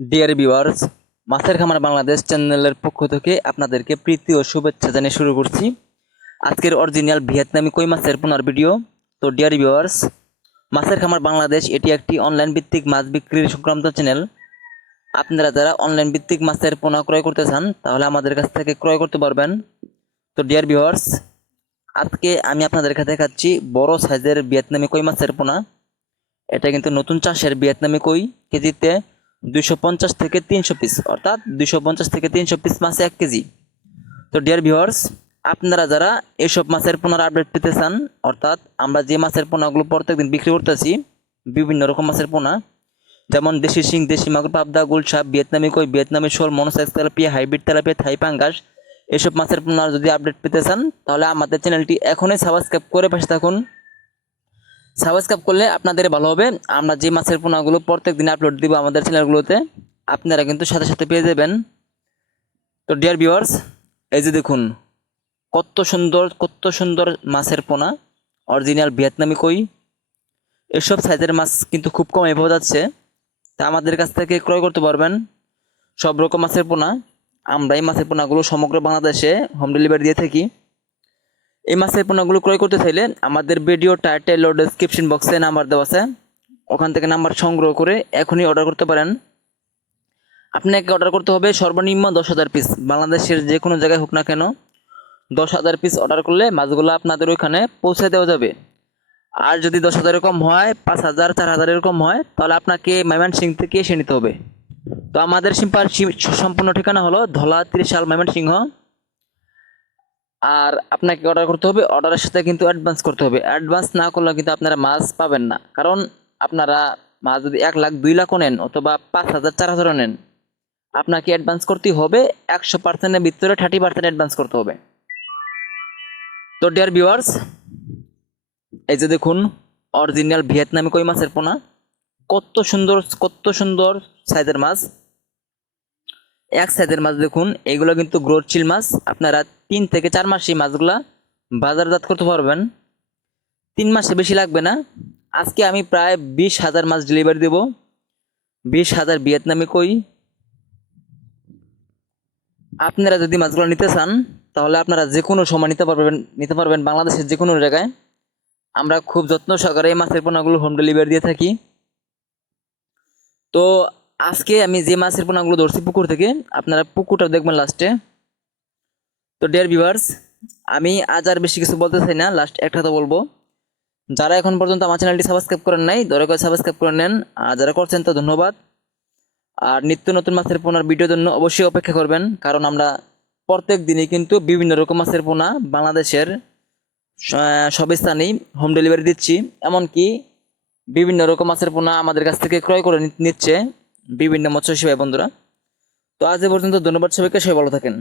Dear viewers, মাছের খামার বাংলাদেশ চ্যানেলের পক্ষ থেকে আপনাদেরকে প্রীতি ও শুভেচ্ছা জানিয়ে শুরু করছি আজকের অরিজিনাল ভিয়েতনামি কই মাছের পোনার ভিডিও। তো ডিয়ার ভিউয়ার্স, মাছের খামার বাংলাদেশ এটি একটি অনলাইন ভিত্তিক মাছ বিক্রির সংক্রান্ত চ্যানেল। আপনারা যারা অনলাইন ভিত্তিক মাছের পোনা ক্রয় করতে চান তাহলে আমাদের কাছ থেকে ক্রয় করতে পারবেন। তো ডিয়ার ভিউয়ার্স, আজকে আমি আপনাদের কাছে দেখাচ্ছি বড় সাইজের ভিয়েতনামি কই মাছের পোনা। এটা কিন্তু নতুন চাষের ভিয়েতনামি কই, কেজিতে 250 থেকে 300 পিস, অর্থাৎ 250 থেকে 300 পিস মাছে 1 কেজি। তো ডিয়ার ভিউয়ার্স, আপনারা যারা এইসব মাছের পোনার আপডেট পেতে চান, অর্থাৎ আমরা যে মাছের পোনাগুলো প্রত্যেকদিন বিক্রি করতেছি, বিভিন্ন রকম মাছের পোনা, যেমন দেশি শিং, দেশি মাগুর, পাবদা, গুলশা, ভিয়েতনামি কই, ভিয়েতনামি শোল, মনোসাইজ তেলাপিয়া, হাইব্রিড তেলাপিয়া, থাই পাঙ্গাস, এসব মাছের পোনার যদি আপডেট পেতে চান তাহলে আমাদের চ্যানেলটি এখনই সাবস্ক্রাইব করে পাশে থাকুন। সাবস্ক্রাইব করলে আপনাদের ভালো হবে। আমরা যে মাছের পোনাগুলো প্রত্যেক দিন আপলোড দিব আমাদের চ্যানেলগুলোতে, আপনারা কিন্তু সাথে সাথে পেয়ে যাবেন। তো ডিয়ার ভিউয়ার্স, এই যে দেখুন কত সুন্দর মাছের পোনা, অরিজিনাল ভিয়েতনামি কই। এসব সাইজের মাছ কিন্তু খুব কমে পাওয়া যাচ্ছে, তা আমাদের কাছ থেকে ক্রয় করতে পারবেন সব রকম মাছের পোনা। আমরা এই মাছের পোনাগুলো সমগ্র বাংলাদেশে হোম ডেলিভারি দিয়ে থাকি। এই মাছের পোনাগুলো ক্রয় করতে চাইলে আমাদের ভিডিও টাইটেল ও ডেসক্রিপশন বক্সে নাম্বার দেওয়া আছে, ওখান থেকে নাম্বার সংগ্রহ করে এখনই অর্ডার করতে পারেন। আপনাকে অর্ডার করতে হবে সর্বনিম্ন 10,000 পিস, বাংলাদেশের যে কোনো জায়গায় হোক না কেন 10,000 পিস অর্ডার করলে মাছগুলো আপনাদের ওইখানে পৌঁছে দেওয়া যাবে। আর যদি 10,000 এরকম হয়, 5,000, 4,000 এরকম হয়, তাহলে আপনাকে ময়মনসিংহ থেকে এসে নিতে হবে। তো আমাদের সম্পূর্ণ ঠিকানা হলো ধলা ত্রিশাল, ময়মনসিংহ। আর আপনাকে অর্ডার করতে হবে, অর্ডারের সাথে কিন্তু অ্যাডভান্স করতে হবে। অ্যাডভান্স না করলে কিন্তু আপনারা মাছ পাবেন না, কারণ আপনারা মাছ যদি 1 লাখ 2 লাখও নেন অথবা 5,000, 4,000 নেন, আপনাকে অ্যাডভান্স করতে হবে 100%-এর ভিতরে 30% অ্যাডভান্স করতে হবে। তো ডিয়ার ভিউয়ার্স, এই যে দেখুন অরিজিনাল ভিয়েতনামি কই মাছের পোনা, কত সুন্দর সাইজের মাছ। এক সাইজের মাছ দেখুন, এগুলো কিন্তু গ্রোথশীল মাছ। আপনারা 3 থেকে 4 মাসে মাছগুলা বাজারজাত করতে পারবেন, 3 মাসে বেশি লাগবে না। আজকে আমি প্রায় 20,000 মাছ ডেলিভারি দেব, 20,000 ভিয়েতনামি কই। আপনারা যদি মাছগুলো নিতে চান তাহলে আপনারা যে কোনো সময় নিতে পারবেন বাংলাদেশের যে কোনো জায়গায়। আমরা খুব যত্ন সহকারে এই মাছের পোনাগুলো হোম ডেলিভারি দিয়ে থাকি। তো আজকে আমি যে মাছের পোনাগুলো ধরছি পুকুর থেকে, আপনারা পুকুরটা দেখবেন লাস্টে। তো ডিয়ার ভিউয়ার্স, আমি আজ আর বেশি কিছু বলতে চাই না, লাস্ট একটা কথা বলবো, যারা এখন পর্যন্ত আমার চ্যানেলটি সাবস্ক্রাইব করেন নাই দয়া করে সাবস্ক্রাইব করে নেন, আর যারা করছেন তো ধন্যবাদ। আর নিত্য নতুন মাছের পোনার ভিডিওর জন্য অবশ্যই অপেক্ষা করবেন, কারণ আমরা প্রত্যেক দিনই কিন্তু বিভিন্ন রকম মাছের পোনা বাংলাদেশের সব স্থানেই হোম ডেলিভারি দিচ্ছি। এমনকি বিভিন্ন রকম মাছের পোনা আমাদের কাছ থেকে ক্রয় করে নিচ্ছে বিভিন্ন মৎস্যজীবী ভাই বন্ধুরা। তো আজ এ পর্যন্ত, ধন্যবাদ সবাইকে, সবাই ভালো থাকেন।